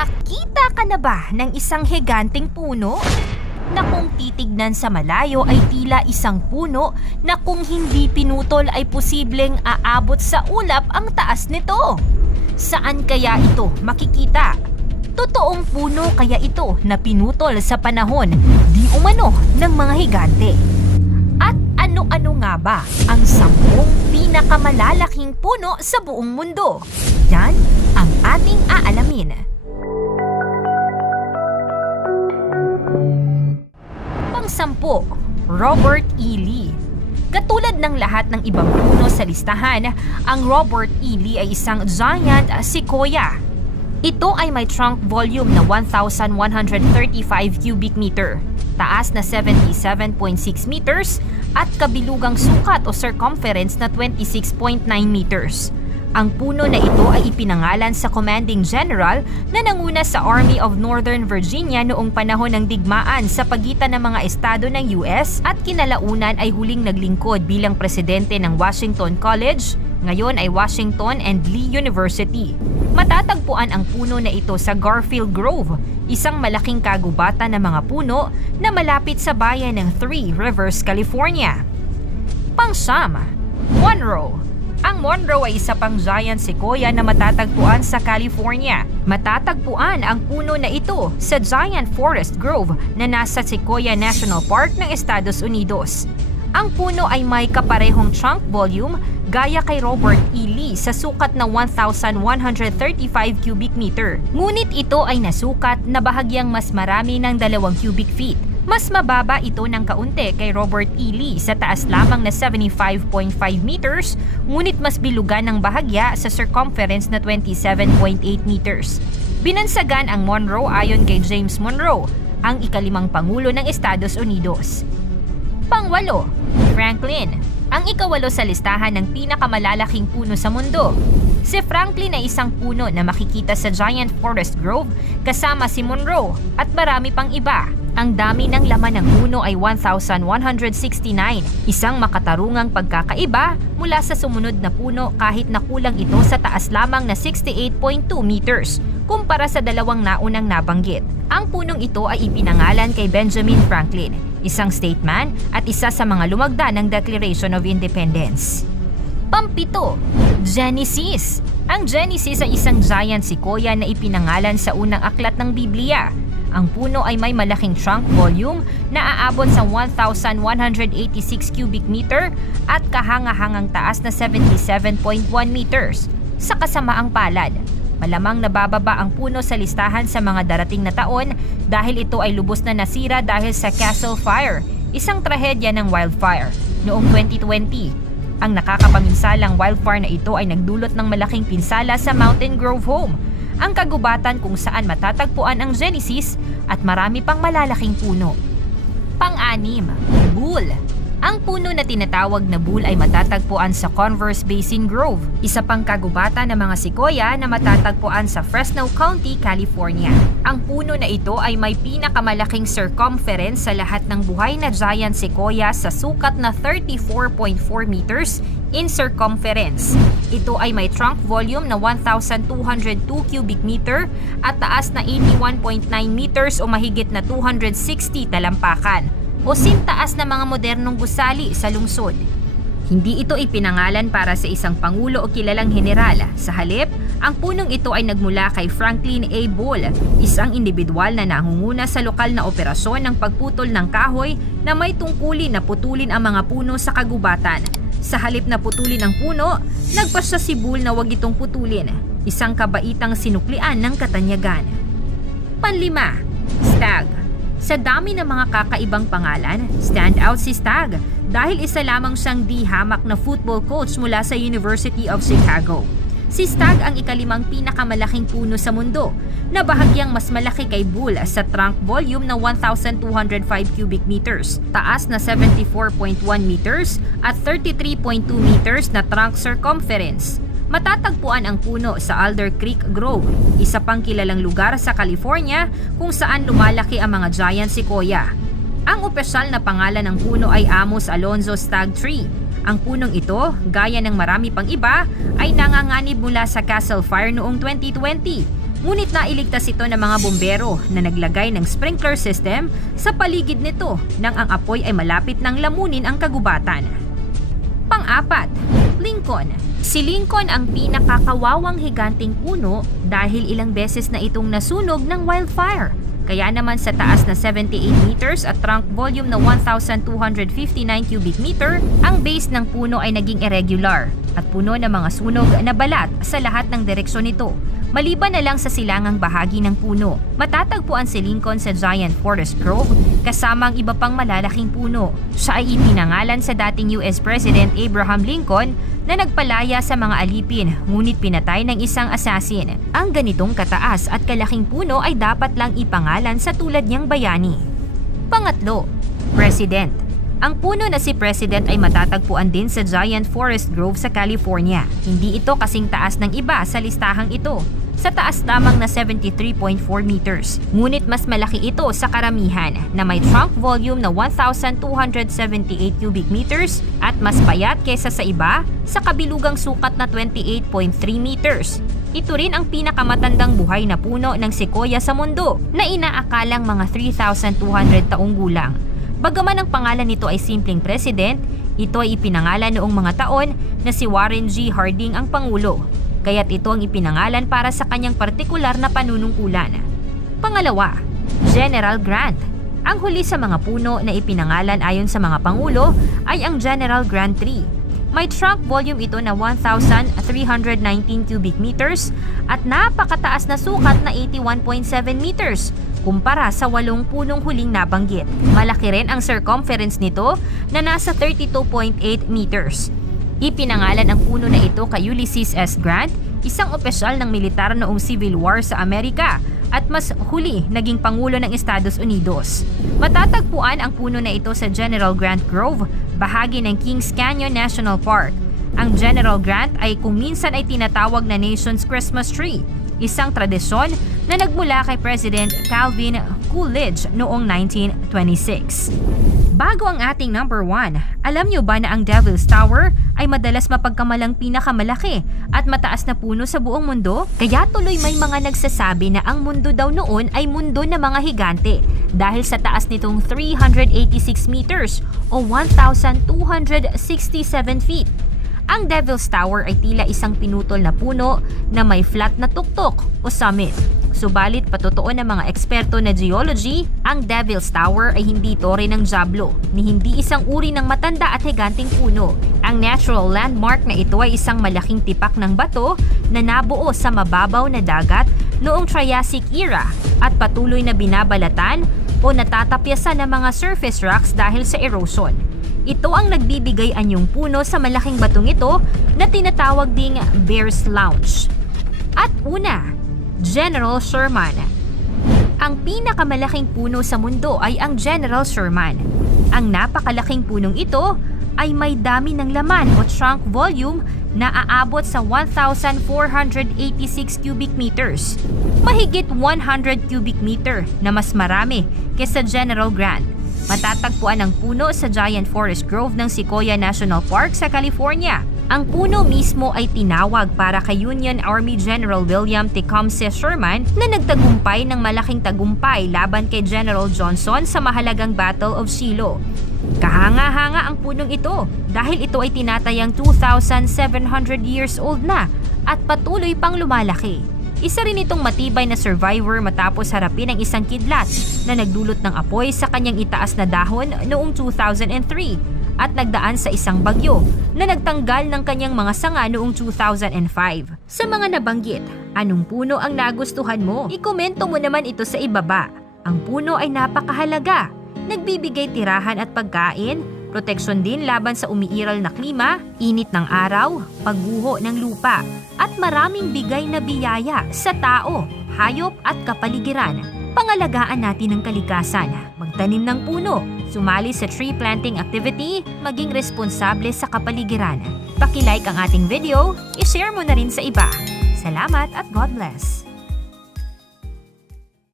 Nakakita ka na ba ng isang higanteng puno? Na kung titignan sa malayo ay tila isang puno na kung hindi pinutol ay posibleng aabot sa ulap ang taas nito. Saan kaya ito makikita? Totoong puno kaya ito na pinutol sa panahon di umano ng mga higante? At ano-ano nga ba ang 10 pinakamalalaking puno sa buong mundo? Yan ang ating aalamin. Pang-10, Robert E. Lee. Katulad ng lahat ng ibang puno sa listahan, ang Robert E. Lee ay isang giant sequoia. Ito ay may trunk volume na 1,135 cubic meter, taas na 77.6 meters at kabilugang sukat o circumference na 26.9 meters. Ang puno na ito ay ipinangalan sa commanding general na nanguna sa Army of Northern Virginia noong panahon ng digmaan sa pagitan ng mga estado ng US at kinalaunan ay huling naglingkod bilang presidente ng Washington College, ngayon ay Washington and Lee University. Matatagpuan ang puno na ito sa Garfield Grove, isang malaking kagubatan ng mga puno na malapit sa bayan ng Three Rivers, California. Pang-9, Monroe. Ang Monroe ay isa pang giant sequoia na matatagpuan sa California. Matatagpuan ang puno na ito sa Giant Forest Grove na nasa Sequoia National Park ng Estados Unidos. Ang puno ay may kaparehong trunk volume gaya kay Robert E. Lee sa sukat na 1,135 cubic meter. Ngunit ito ay nasukat na bahagyang mas marami ng 2 cubic feet. Mas mababa ito ng kaunti kay Robert E. Lee sa taas lamang na 75.5 meters, ngunit mas bilugan ng bahagya sa circumference na 27.8 meters. Binansagan ang Monroe ayon kay James Monroe, ang ika-5 Pangulo ng Estados Unidos. Pang-8, Franklin. Ang ika-8 sa listahan ng pinakamalalaking puno sa mundo. Si Franklin ay isang puno na makikita sa Giant Forest Grove kasama si Monroe at marami pang iba. Ang dami ng laman ng puno ay 1,169, isang makatarungang pagkakaiba mula sa sumunod na puno kahit nakulang ito sa taas lamang na 68.2 meters kumpara sa dalawang naunang nabanggit. Ang punong ito ay ipinangalan kay Benjamin Franklin, isang statesman at isa sa mga lumagda ng Declaration of Independence. Pang-7, Genesis. Ang Genesis ay isang giant sequoia na ipinangalan sa unang aklat ng Biblia. Ang puno ay may malaking trunk volume na aabot sa 1,186 cubic meter at kahanga-hangang taas na 77.1 meters. Sa kasamaang palad, malamang nabababa ang puno sa listahan sa mga darating na taon dahil ito ay lubos na nasira dahil sa Castle Fire, isang trahedya ng wildfire, noong 2020. Ang nakakapaminsalang wildfire na ito ay nagdulot ng malaking pinsala sa Mountain Grove Home, ang kagubatan kung saan matatagpuan ang Genesis at marami pang malalaking puno. Pang-6, Bull. Ang puno na tinatawag na bull ay matatagpuan sa Converse Basin Grove, isa pang kagubatan ng mga sequoia na matatagpuan sa Fresno County, California. Ang puno na ito ay may pinakamalaking circumference sa lahat ng buhay na giant sequoia sa sukat na 34.4 meters in circumference. Ito ay may trunk volume na 1,202 cubic meter at taas na 81.9 meters o mahigit na 260 talampakan o sintaas na mga modernong gusali sa lungsod. Hindi ito ipinangalan para sa isang pangulo o kilalang general. Sa halip, ang punong ito ay nagmula kay Franklin A. Bull, isang individual na nangunguna sa lokal na operasyon ng pagputol ng kahoy na may tungkulin na putulin ang mga puno sa kagubatan. Sa halip na putulin ang puno, nagpasya si Bull na wag itong putulin, isang kabaitang sinuklian ng katanyagan. Pang-5, Stag. Sa dami ng mga kakaibang pangalan, stand out si Stag dahil isa lamang siyang di-hamak na football coach mula sa University of Chicago. Si Stag ang ika-5 pinakamalaking puno sa mundo na bahagyang mas malaki kay Bull sa trunk volume na 1,205 cubic meters, taas na 74.1 meters at 33.2 meters na trunk circumference. Matatagpuan ang puno sa Alder Creek Grove, isa pang kilalang lugar sa California kung saan lumalaki ang mga giant sequoia. Ang opisyal na pangalan ng puno ay Amos Alonzo Stag Tree. Ang punong ito, gaya ng marami pang iba, ay nanganganib mula sa Castle Fire noong 2020. Ngunit nailigtas ito ng mga bumbero na naglagay ng sprinkler system sa paligid nito nang ang apoy ay malapit ng lamunin ang kagubatan. Pang-apat, Lincoln. Si Lincoln ang pinakakawawang higanting puno dahil ilang beses na itong nasunog ng wildfire. Kaya naman sa taas na 78 meters at trunk volume na 1,259 cubic meter, ang base ng puno ay naging irregular at puno ng mga sunog na balat sa lahat ng direksyon nito. Maliban na lang sa silangang bahagi ng puno, matatagpuan si Lincoln sa Giant Forest Grove kasama ang iba pang malalaking puno. Siya ay ipinangalan sa dating US President Abraham Lincoln na nagpalaya sa mga alipin ngunit pinatay ng isang assassin. Ang ganitong kataas at kalaking puno ay dapat lang ipangalan sa tulad niyang bayani. Pangatlo, President. Ang puno na si President ay matatagpuan din sa Giant Forest Grove sa California. Hindi ito kasing taas ng iba sa listahang ito. Sa taas lamang na 73.4 meters. Ngunit mas malaki ito sa karamihan na may trunk volume na 1,278 cubic meters at mas payat kaysa sa iba sa kabilugang sukat na 28.3 meters. Ito rin ang pinakamatandang buhay na puno ng sequoia sa mundo na inaakalang mga 3,200 taong gulang. Bagaman ang pangalan nito ay simpleng President, ito ay ipinangalan noong mga taon na si Warren G. Harding ang Pangulo. Kaya't ito ang ipinangalan para sa kanyang partikular na panunungkulan. Pangalawa, General Grant. Ang huli sa mga puno na ipinangalan ayon sa mga Pangulo ay ang General Grant Tree. May trunk volume ito na 1,319 cubic meters at napakataas na sukat na 81.7 meters kumpara sa 8 punong huling nabanggit. Malaki rin ang circumference nito na nasa 32.8 meters. Ipinangalan ang puno na ito kay Ulysses S. Grant, isang opisyal ng militar noong Civil War sa Amerika at mas huli naging Pangulo ng Estados Unidos. Matatagpuan ang puno na ito sa General Grant Grove, bahagi ng Kings Canyon National Park. Ang General Grant ay kung minsan ay tinatawag na Nation's Christmas Tree, isang tradisyon na nagmula kay President Calvin Coolidge noong 1926. Bago ang ating number 1, alam nyo ba na ang Devil's Tower ay madalas mapagkamalang pinakamalaki at mataas na puno sa buong mundo? Kaya tuloy may mga nagsasabi na ang mundo daw noon ay mundo ng mga higante dahil sa taas nitong 386 meters o 1,267 feet. Ang Devil's Tower ay tila isang pinutol na puno na may flat na tuktok o summit. Subalit patotoo ng mga eksperto na geology, ang Devil's Tower ay hindi tore ng Diablo, ni hindi isang uri ng matanda at higanting puno. Ang natural landmark na ito ay isang malaking tipak ng bato na nabuo sa mababaw na dagat noong Triassic era at patuloy na binabalatan o natatapyasan ng mga surface rocks dahil sa erosion. Ito ang nagbibigay anyong puno sa malaking batong ito na tinatawag ding Bear's Lounge. At una, General Sherman. Ang pinakamalaking puno sa mundo ay ang General Sherman. Ang napakalaking punong ito ay may dami ng laman o trunk volume na aabot sa 1,486 cubic meters. Mahigit 100 cubic meter na mas marami kaysa General Grant. Matatagpuan ang puno sa Giant Forest Grove ng Sequoia National Park sa California. Ang puno mismo ay tinawag para kay Union Army General William Tecumseh Sherman na nagtagumpay ng malaking tagumpay laban kay General Johnson sa mahalagang Battle of Shiloh. Kahanga-hanga ang punong ito dahil ito ay tinatayang 2,700 years old na at patuloy pang lumalaki. Isa rin itong matibay na survivor matapos harapin ang isang kidlat na nagdulot ng apoy sa kanyang itaas na dahon noong 2003 at nagdaan sa isang bagyo na nagtanggal ng kanyang mga sanga noong 2005. Sa mga nabanggit, anong puno ang nagustuhan mo? Ikomento mo naman ito sa ibaba. Ang puno ay napakahalaga. Nagbibigay tirahan at pagkain, proteksyon din laban sa umiiral na klima, init ng araw, pagguho ng lupa, at maraming bigay na biyaya sa tao, hayop at kapaligiran. Pangalagaan natin ang kalikasan, magtanim ng puno, sumali sa tree planting activity, maging responsable sa kapaligiran. Paki-like ang ating video, i-share mo na rin sa iba. Salamat at God bless!